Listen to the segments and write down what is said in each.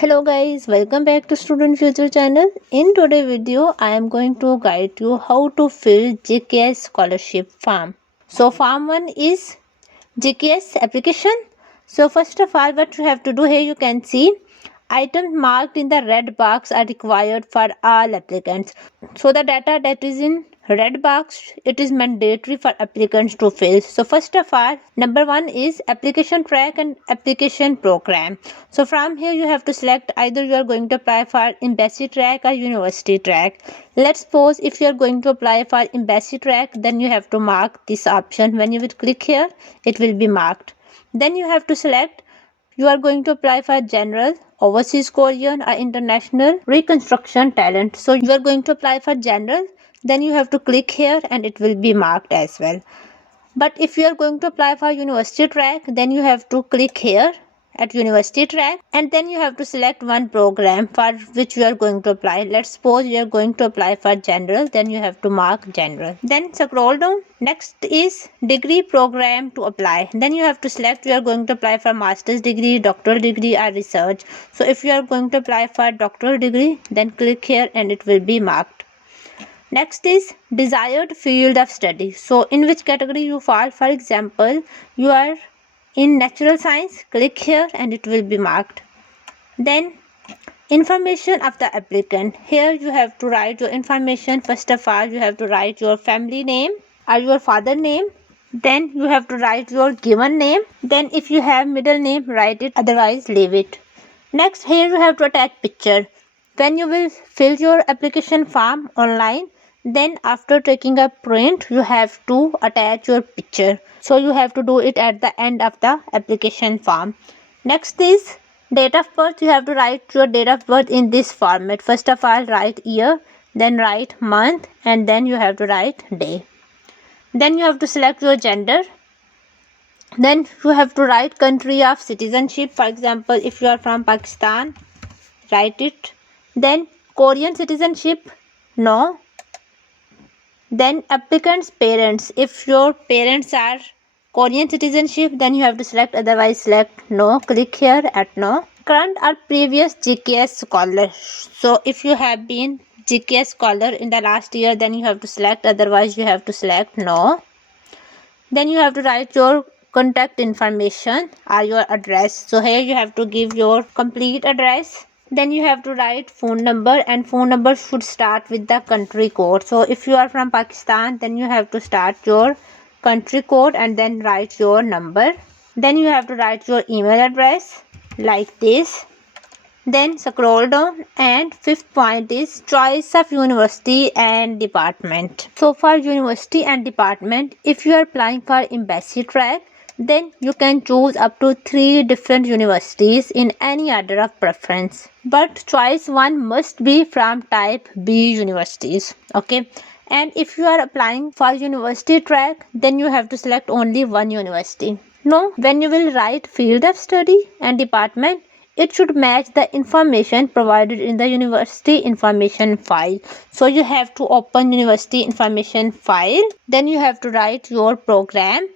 Hello guys, welcome back to Student Future channel. In today's video, I am going to guide you how to fill GKS Scholarship form. So form 1 is GKS application. So first of all, what you have to do here, you can see items marked in the red box are required for all applicants. So the data that is in red box, it is mandatory for applicants to fill. So first of all, number 1 is application track and application program. So from here you have to select either you are going to apply for embassy track or university track. Let's suppose if you are going to apply for embassy track, then you have to mark this option. When you will click here, it will be marked. Then you have to select you are going to apply for general, overseas Korean or international reconstruction talent. So you are going to apply for general, then you have to click here and it will be marked as well. But if you are going to apply for university track, then you have to click here at university track and then you have to select one program for which you are going to apply. Let's suppose you are going to apply for general, then you have to mark general. Then scroll down. Next is degree program to apply. Then you have to select you are going to apply for master's degree, doctoral degree or research. So if you are going to apply for doctoral degree, then click here and it will be marked. Next is desired field of study. So in which category you fall. For example, you are in natural science, click here and it will be marked. Then information of the applicant. Here you have to write your information. First of all, you have to write your family name or your father name. Then you have to write your given name. Then if you have middle name, write it, otherwise leave it. Next, here you have to attach picture. When you will fill your application form online, then after taking a print, you have to attach your picture. So you have to do it at the end of the application form. Next is date of birth. You have to write your date of birth in this format. First of all, write year, then write month, and then you have to write day. Then you have to select your gender. Then you have to write country of citizenship. For example, if you are from Pakistan, write it. Then Korean citizenship, no. Then applicant's parents. If your parents are Korean citizenship, then you have to select, otherwise select no. Click here at no. Current or previous GKS scholar. So if you have been GKS scholar in the last year, then you have to select, otherwise you have to select no. Then you have to write your contact information or your address. So here you have to give your complete address. Then you have to write phone number, and phone number should start with the country code. So if you are from Pakistan, then you have to start your country code and then write your number. Then you have to write your email address like this. Then scroll down, and fifth point is choice of university and department. So for university and department, if you are applying for embassy track, then you can choose up to 3 different universities in any order of preference. But choice 1 must be from type B universities. Okay. And if you are applying for university track, then you have to select only one university. Now, when you will write field of study and department, it should match the information provided in the university information file. So you have to open university information file. Then you have to write your program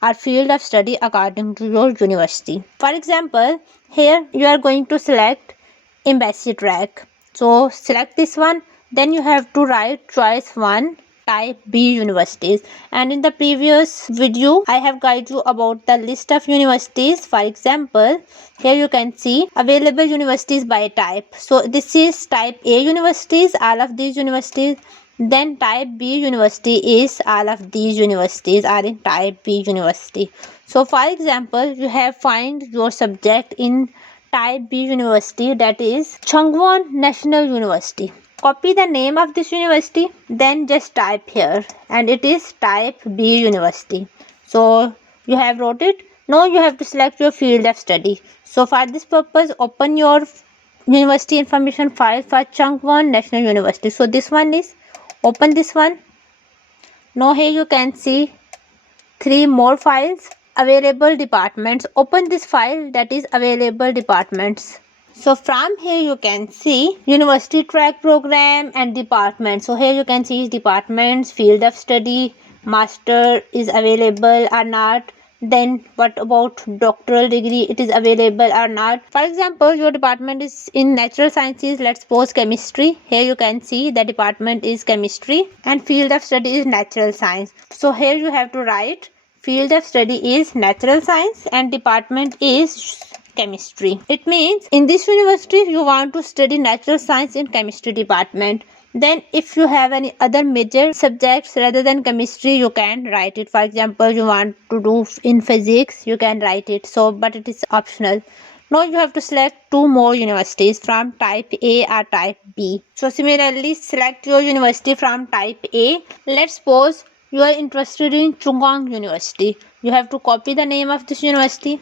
or field of study according to your university. For example, here you are going to select embassy track. So select this one. Then you have to write choice 1 type B universities. And in the previous video, I have guided you about the list of universities. For example, here you can see available universities by type. So this is type A universities, all of these universities. Then type B university is all of these universities are in type B university. So for example, you have find your subject in type B university, that is Chungwon National University. Copy the name of this university, then just type here, and it is type B university. So you have wrote it. Now you have to select your field of study. So for this purpose, open your university information file for Chungwon National University. So this one is, open this one. Now here you can see 3 more files. Available departments. Open this file, that is available departments. So from here you can see university track program and department. So here you can see departments, field of study, master is available or not, Then what about doctoral degree, it is available or not. For example, your department is in natural sciences, let's suppose chemistry. Here you can see the department is chemistry and field of study is natural science. So here you have to write field of study is natural science and department is chemistry. It means in this university you want to study natural science in chemistry department. Then if you have any other major subjects rather than chemistry, you can write it. For example, you want to do in physics, you can write it. So but it is optional. Now you have to select two more universities from type A or type B. So similarly, select your university from type A. Let's suppose you are interested in Chunggang University. You have to copy the name of this university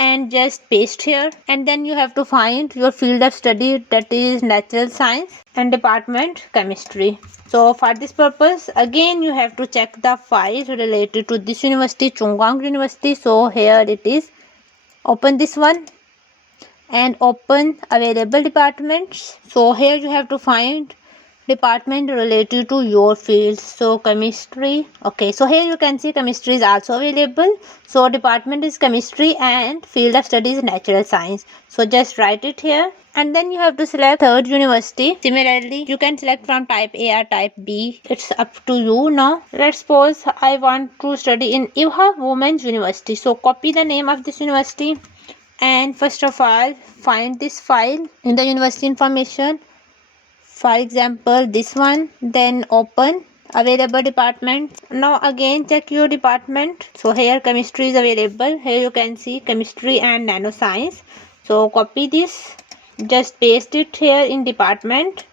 and just paste here, and then you have to find your field of study, that is natural science, and department chemistry. So for this purpose again you have to check the file related to this university, Chunggang University. So here it is, open this one and open available departments. So here you have to find department related to your field. So chemistry, okay, so here you can see chemistry is also available. So department is chemistry and field of study is natural science. So just write it here, and then you have to select third university. Similarly, you can select from type A or type B, it's up to you. Now let's suppose I want to study in IVHA Women's University. So copy the name of this university and first of all find this file in the university information, for example this one, then open available department. Now again check your department. So here chemistry is available. Here you can see chemistry and nanoscience. So copy this, just paste it here in department,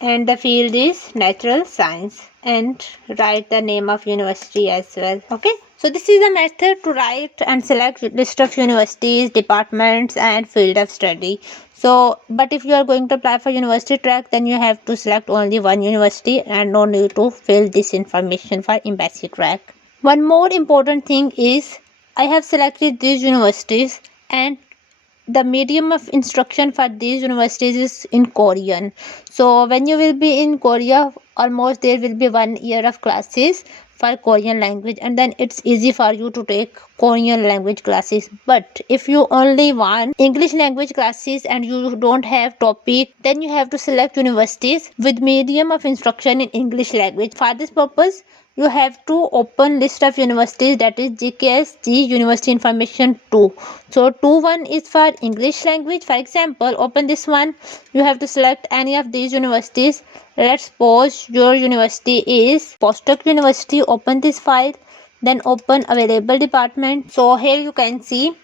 and the field is natural science, and write the name of university as well. Okay, so this is the method to write and select list of universities, departments and field of study. So but if you are going to apply for university track, then you have to select only one university and no need to fill this information for embassy track. One more important thing is I have selected these universities and the medium of instruction for these universities is in Korean. So when you will be in Korea, almost there will be 1 year of classes for Korean language, and then it's easy for you to take Korean language classes. But if you only want English language classes and you don't have topic, then you have to select universities with medium of instruction in English language. For this purpose you have to open list of universities, that is GKS-G University Information 2. So 2.1 is for English language. For example, open this one, you have to select any of these universities. Let's suppose your university is Postdoc University. Open this file, then open available department. So here you can see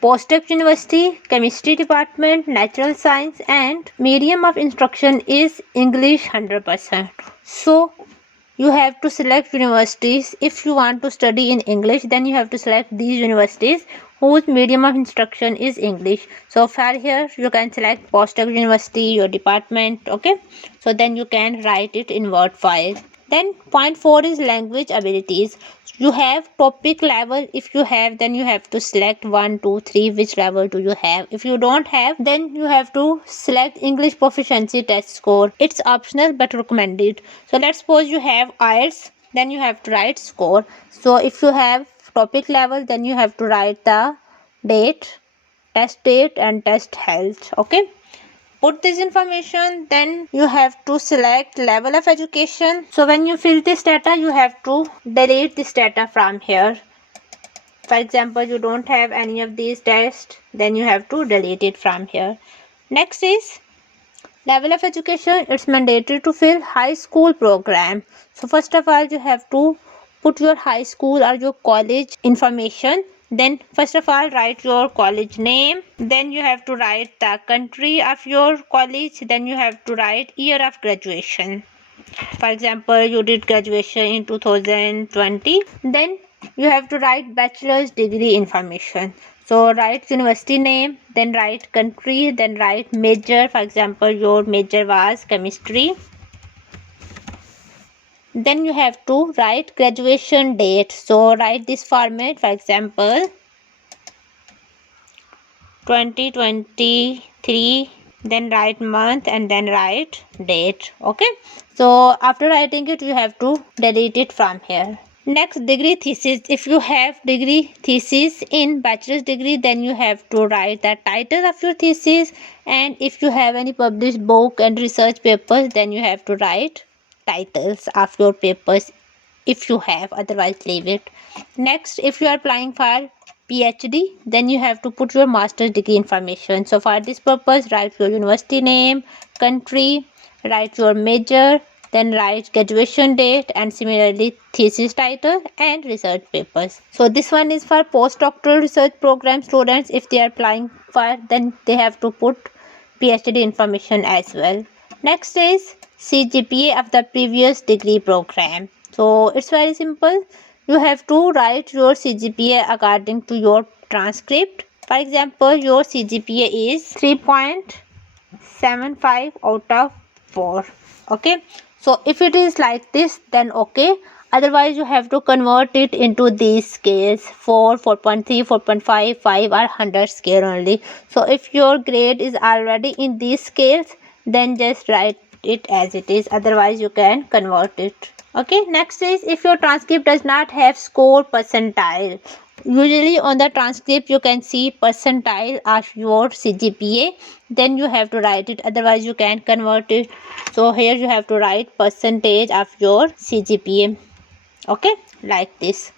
Postdoc University, chemistry department, natural science, and medium of instruction is English 100%. So you have to select universities. If you want to study in English, then you have to select these universities whose medium of instruction is English. So for here you can select Postdoc University, your department. Okay, so then you can write it in Word file. Then point 4 is language abilities. You have topic level. If you have, then you have to select 1, 2, 3, which level do you have. If you don't have, then you have to select English proficiency test score. It's optional but recommended. So let's suppose you have IELTS, then you have to write score. So if you have topic level, then you have to write the date, test date and test health. Okay, put this information, then you have to select level of education. So when you fill this data, you have to delete this data from here. For example, you don't have any of these tests, then you have to delete it from here. Next is level of education. It's mandatory to fill high school program. So first of all you have to put your high school or your college information. Then first of all write your college name, then you have to write the country of your college, then you have to write year of graduation. For example, you did graduation in 2020, then you have to write bachelor's degree information. So write university name, then write country, then write major. For example, your major was chemistry. Then you have to write graduation date. So write this format, for example 2023, then write month and then write date. Okay, so after writing it you have to delete it from here. Next, degree thesis. If you have degree thesis in bachelor's degree, then you have to write the title of your thesis, and if you have any published book and research papers, then you have to write titles of your papers if you have, otherwise leave it. Next, if you are applying for PhD, then you have to put your master's degree information. So for this purpose, write your university name, country, write your major, then write graduation date, and similarly thesis title and research papers. So this one is for postdoctoral research program students. If they are applying for, then they have to put PhD information as well. Next is CGPA of the previous degree program. So it's very simple. You have to write your CGPA according to your transcript. For example, your CGPA is 3.75 out of 4. Okay. So if it is like this, then okay. Otherwise, you have to convert it into these scales: 4, 4.3, 4.5, 5 or 100 scale only. So if your grade is already in these scales, then just write it as it is. Otherwise, you can convert it. Okay, next is if your transcript does not have score percentile. Usually on the transcript you can see percentile of your CGPA, then you have to write it, otherwise you can convert it. So here you have to write percentage of your CGPA. Okay, like this.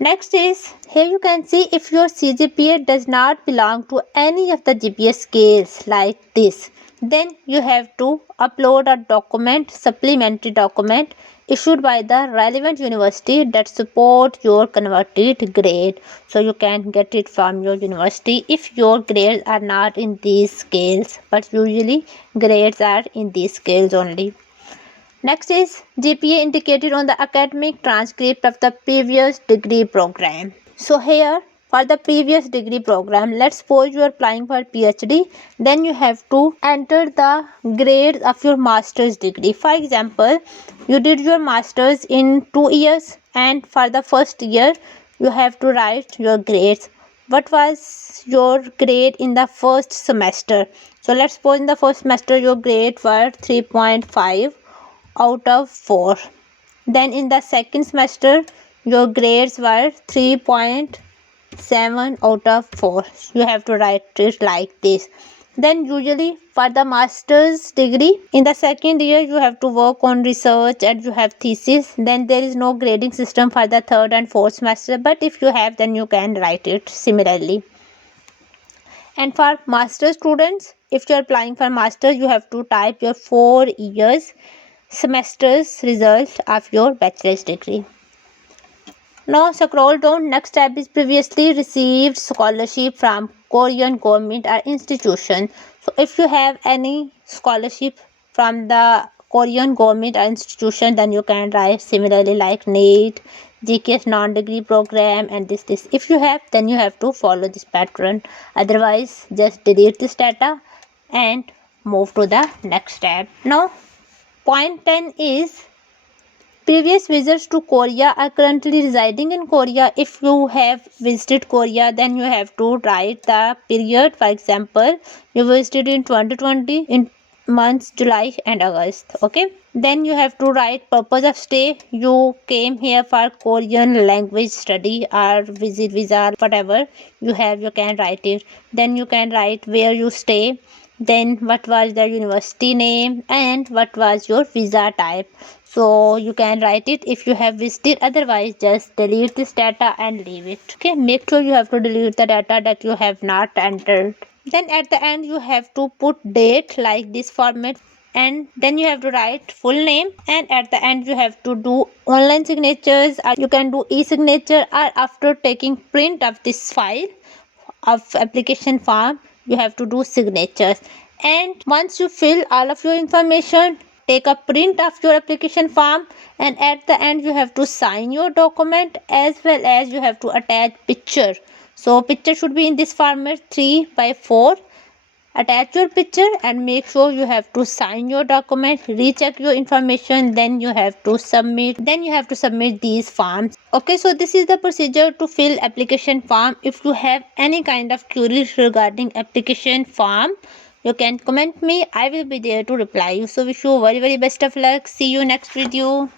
Next is, here you can see if your CGPA does not belong to any of the GPA scales like this, then you have to upload a document, supplementary document issued by the relevant university that support your converted grade. So you can get it from your university if your grades are not in these scales, but usually grades are in these scales only. Next is GPA indicated on the academic transcript of the previous degree program. So here for the previous degree program, let's suppose you are applying for PhD, then you have to enter the grades of your master's degree. For example, you did your master's in 2 years, and for the first year you have to write your grades. What was your grade in the first semester? So let's suppose in the first semester your grade were 3.5 out of 4. Then in the second semester your grades were 3.7 out of 4. You have to write it like this. Then usually for the master's degree, in the second year you have to work on research and you have thesis. Then there is no grading system for the third and fourth semester, but if you have, then you can write it similarly. And for master students, if you are applying for master, you have to type your 4 years semester's result of your bachelor's degree. Now scroll down. Next tab is previously received scholarship from Korean government or institution. So if you have any scholarship from the Korean government or institution, then you can write similarly like NEET, GKS non-degree program, and this. If you have, then you have to follow this pattern. Otherwise, just delete this data and move to the next tab. Now point 10 is previous visitors to Korea are currently residing in Korea. If you have visited Korea, then you have to write the period. For example, you visited in 2020 in months July and August. Okay, then you have to write purpose of stay. You came here for Korean language study or visit visa, whatever you have, you can write it. Then you can write where you stay, then what was the university name, and what was your visa type. So you can write it if you have visited, otherwise just delete this data and leave it. Okay, make sure you have to delete the data that you have not entered. Then at the end you have to put date like this format, and then you have to write full name, and at the end you have to do online signatures, or you can do e-signature, or after taking print of this file of application form you have to do signatures. And once you fill all of your information, take a print of your application form, and at the end you have to sign your document, as well as you have to attach picture. So picture should be in this format 3x4. Attach your picture and make sure you have to sign your document, recheck your information, then you have to submit these forms. Okay, so this is the procedure to fill application form. If you have any kind of queries regarding application form, you can comment me. I will be there to reply you. So wish you very best of luck. See you next video.